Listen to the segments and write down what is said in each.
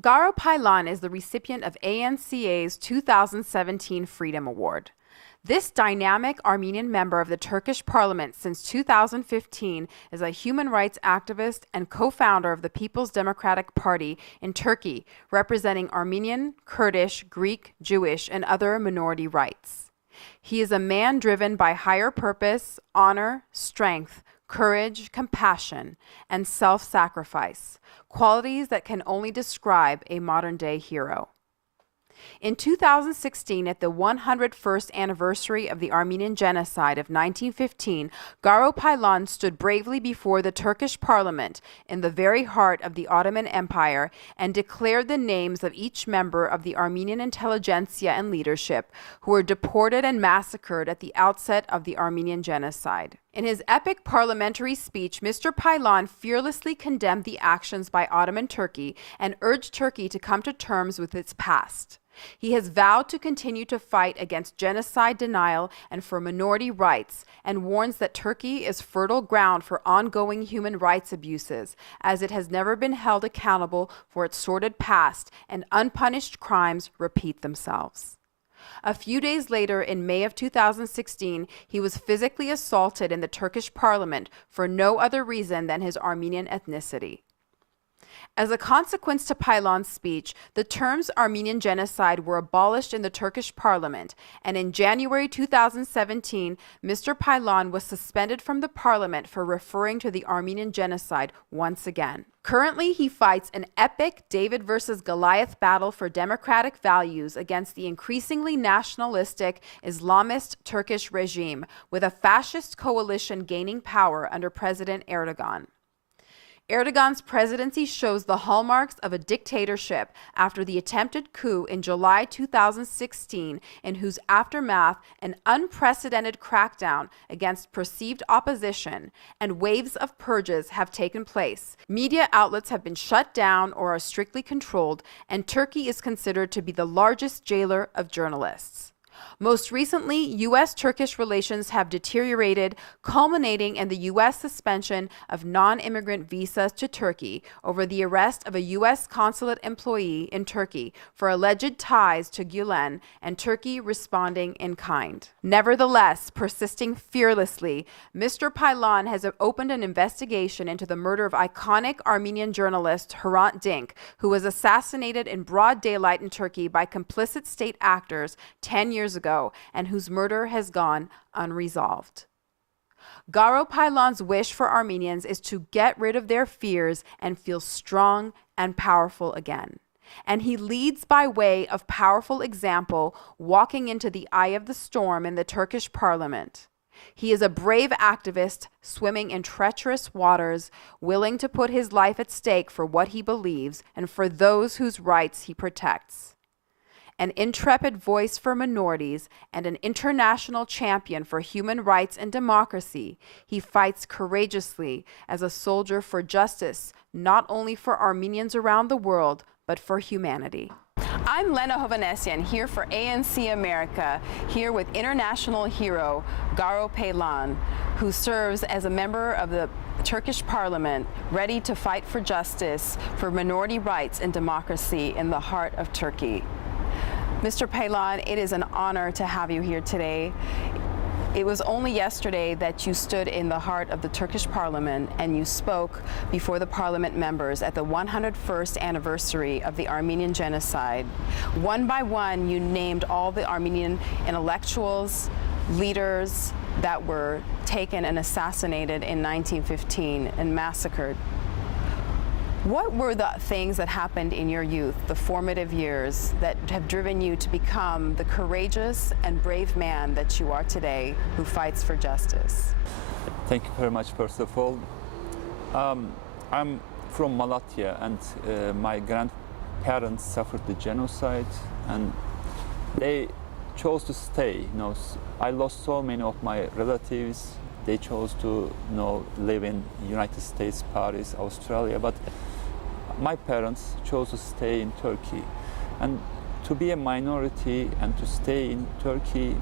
Garo Paylan is the recipient of ANCA's 2017 Freedom Award. This dynamic Armenian member of the Turkish parliament since 2015 is a human rights activist and co-founder of the People's Democratic Party in Turkey, representing Armenian, Kurdish, Greek, Jewish, and other minority rights. He is a man driven by higher purpose, honor, strength, courage, compassion, and self-sacrifice, qualities that can only describe a modern-day hero. In 2016, at the 101st anniversary of the Armenian Genocide of 1915, Garo Paylan stood bravely before the Turkish parliament in the very heart of the Ottoman Empire and declared the names of each member of the Armenian intelligentsia and leadership who were deported and massacred at the outset of the Armenian Genocide. In his epic parliamentary speech, Mr. Paylan fearlessly condemned the actions by Ottoman Turkey and urged Turkey to come to terms with its past. He has vowed to continue to fight against genocide denial and for minority rights, and warns that Turkey is fertile ground for ongoing human rights abuses, as it has never been held accountable for its sordid past and unpunished crimes repeat themselves. A few days later, in May of 2016, he was physically assaulted in the Turkish parliament for no other reason than his Armenian ethnicity. As a consequence to Paylan's speech, the terms Armenian genocide were abolished in the Turkish parliament, and in January 2017, Mr. Paylan was suspended from the parliament for referring to the Armenian genocide once again. Currently, he fights an epic David versus Goliath battle for democratic values against the increasingly nationalistic Islamist Turkish regime, with a fascist coalition gaining power under President Erdogan. Erdogan's presidency shows the hallmarks of a dictatorship after the attempted coup in July 2016, in whose aftermath an unprecedented crackdown against perceived opposition and waves of purges have taken place. Media outlets have been shut down or are strictly controlled, and Turkey is considered to be the largest jailer of journalists. Most recently, U.S.-Turkish relations have deteriorated, culminating in the U.S. suspension of non-immigrant visas to Turkey over the arrest of a U.S. consulate employee in Turkey for alleged ties to Gulen, and Turkey responding in kind. Nevertheless, persisting fearlessly, Mr. Paylan has opened an investigation into the murder of iconic Armenian journalist Hrant Dink, who was assassinated in broad daylight in Turkey by complicit state actors 10 years ago, and whose murder has gone unresolved. Garo Paylan's wish for Armenians is to get rid of their fears and feel strong and powerful again. And he leads by way of powerful example, walking into the eye of the storm in the Turkish parliament. He is a brave activist swimming in treacherous waters, willing to put his life at stake for what he believes and for those whose rights he protects. An intrepid voice for minorities and an international champion for human rights and democracy, he fights courageously as a soldier for justice, not only for Armenians around the world, but for humanity. I'm Lena Hovanesian, here for ANC America, here with international hero Garo Paylan, who serves as a member of the Turkish parliament, ready to fight for justice, for minority rights and democracy in the heart of Turkey. Mr. Paylan, it is an honor to have you here today. It was only yesterday that you stood in the heart of the Turkish parliament and you spoke before the parliament members at the 101st anniversary of the Armenian Genocide. One by one, you named all the Armenian intellectuals, leaders that were taken and assassinated in 1915 and massacred. What were the things that happened in your youth, the formative years, that have driven you to become the courageous and brave man that you are today, who fights for justice? Thank you very much, first of all. I'm from Malatya, and my grandparents suffered the genocide, and they chose to stay. I lost so many of my relatives. They chose to live in United States, Paris, Australia, but my parents chose to stay in Turkey. And to be a minority and to stay in Turkey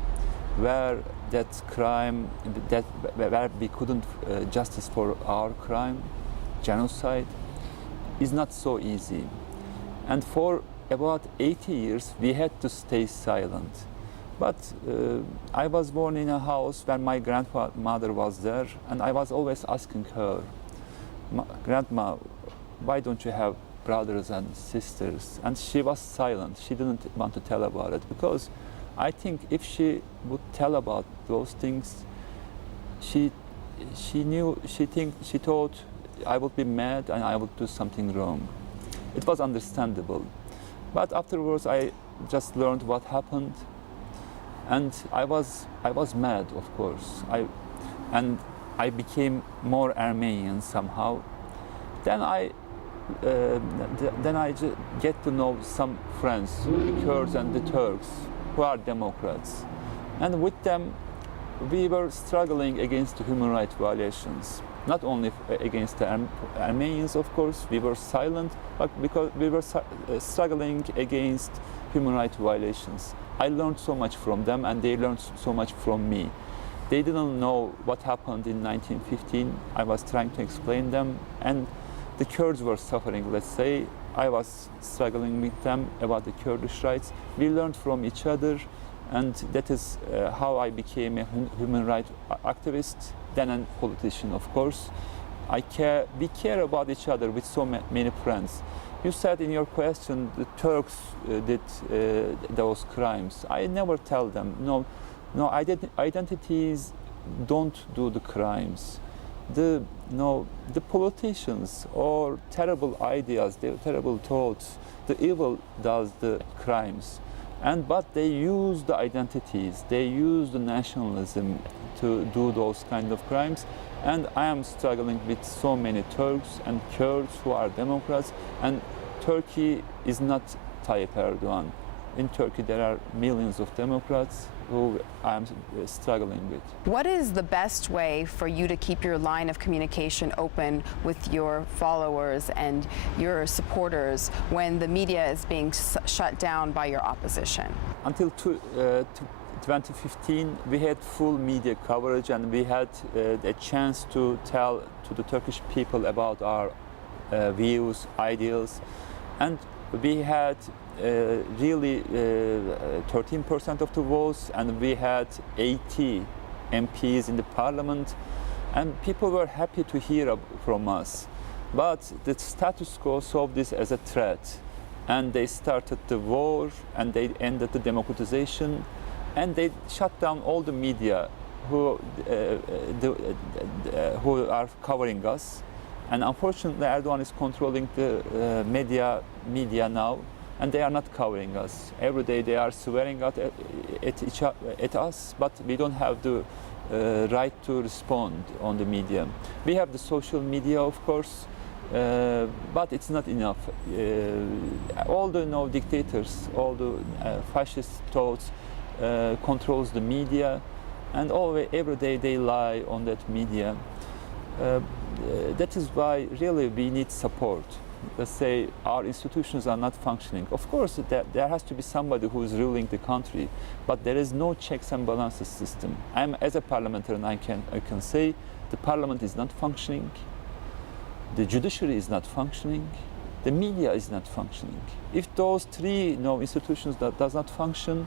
where that crime, where we couldn't justice for our crime, genocide, is not so easy. And for about 80 years, we had to stay silent. But I was born in a house where my grandmother was there, and I was always asking her, Grandma, why don't you have brothers and sisters? And she was silent. She didn't want to tell about it, because I think if she would tell about those things, she thought I would be mad and I would do something wrong. It was understandable. But afterwards, I just learned what happened, and I was mad, of course. I became more Armenian somehow. Then I get to know some friends, the Kurds and the Turks, who are Democrats, and with them we were struggling against human rights violations. Not only against the Armenians, of course, we were silent, but because we were struggling against human rights violations. I learned so much from them, and they learned so much from me. They didn't know what happened in 1915. I was trying to explain them, and the Kurds were suffering, let's say. I was struggling with them about the Kurdish rights. We learned from each other, and that is how I became a human rights activist, then a politician, of course. We care about each other with so many friends. You said in your question the Turks did those crimes. I never tell them, no, identities don't do the crimes. The politicians or terrible ideas, the terrible thoughts, the evil does the crimes. But they use the identities, they use the nationalism to do those kind of crimes. And I am struggling with so many Turks and Kurds who are Democrats, and Turkey is not Tayyip Erdogan. In Turkey there are millions of Democrats who I am struggling with. What is the best way for you to keep your line of communication open with your followers and your supporters when the media is being shut down by your opposition? Until 2015, we had full media coverage, and we had a chance to tell to the Turkish people about our views, ideals, and we had really 13% of the votes, and we had 80 MPs in the parliament, and people were happy to hear from us. But the status quo saw this as a threat, and they started the war, and they ended the democratization, and they shut down all the media who are covering us. And unfortunately, Erdogan is controlling the media now, and they are not covering us. Every day they are swearing at us, but we don't have the right to respond on the media. We have the social media, of course, but it's not enough. All the dictators, all the fascist thoughts controls the media, and every day they lie on that media. That is why really we need support. Let's say our institutions are not functioning. Of course, there has to be somebody who is ruling the country, but there is no checks and balances system. As a parliamentarian, I can say the parliament is not functioning, the judiciary is not functioning, the media is not functioning. If those three institutions does not function,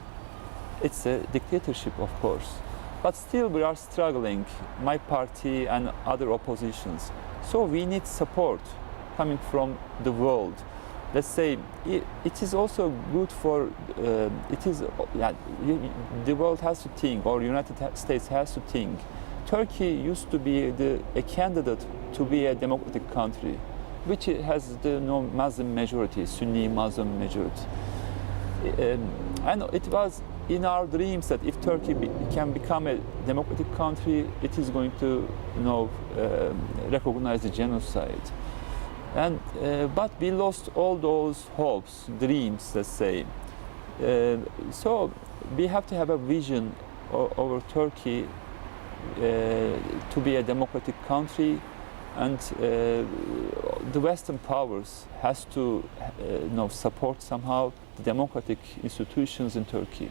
it's a dictatorship, of course. But still we are struggling, my party and other oppositions. So we need support coming from the world. Let's say it is also good for, the world has to think, or United States has to think. Turkey used to be a candidate to be a democratic country, which has the Muslim majority, Sunni Muslim majority. And it was in our dreams that if Turkey can become a democratic country, it is going to recognize the genocide. But we lost all those hopes, dreams, let's say. So we have to have a vision over Turkey to be a democratic country, and the Western powers has to support somehow the democratic institutions in Turkey.